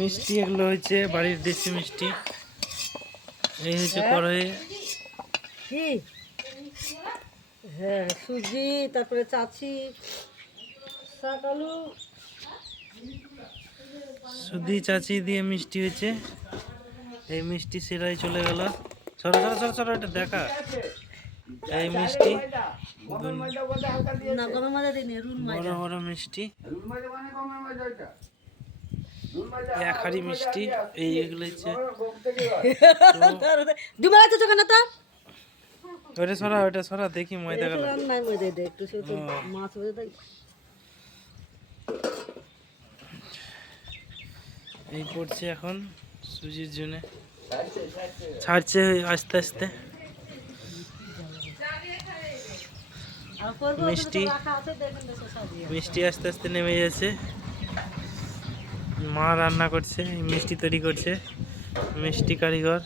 মিষ্টি এগুলো হচ্ছে বাড়ির দেশি মিষ্টি। এই হচ্ছে কড়াই। কি? হ্যাঁ, সুজি, তারপরে চাচি, শাকালু, সুজি চাচি দিয়ে মিষ্টি হয়েছে। এই মিষ্টি সেরাই চলে গেল। সরো সরো সরো সরো, এটা দেখা। এই মিষ্টি না গমের মজা দিই রুন বড় মজা। বড় মিষ্টি, এক হাড়ি মিষ্টি। এই এগুলো হচ্ছে ডিমা আছে তো কেন তো? ওটা সরা দেখি ময়দা গেল। নাই মজা দে একটু শুধু মাছ মজা দেই। এই পড়ছে এখন সুজির জন্য, ছাড়ছে আস্তে আস্তে। মিষ্টি মিষ্টি আস্তে আস্তে নেমে যাচ্ছে। মা রান্না করছে, মিষ্টি তৈরি করছে, মিষ্টি কারিগর।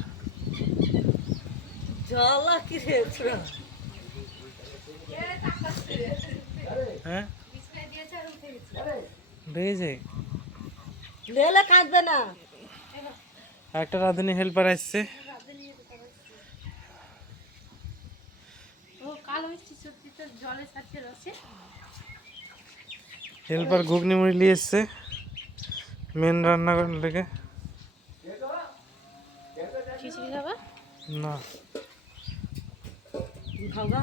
হ্যাঁ দেখেছে, কাঁদবে না। একটা রাঁধুনি হেল্পার আসছে। হেল্পার ঘুগনি মুড়ি নিয়ে এসছে মেন রান্না থেকে। না খাওয়া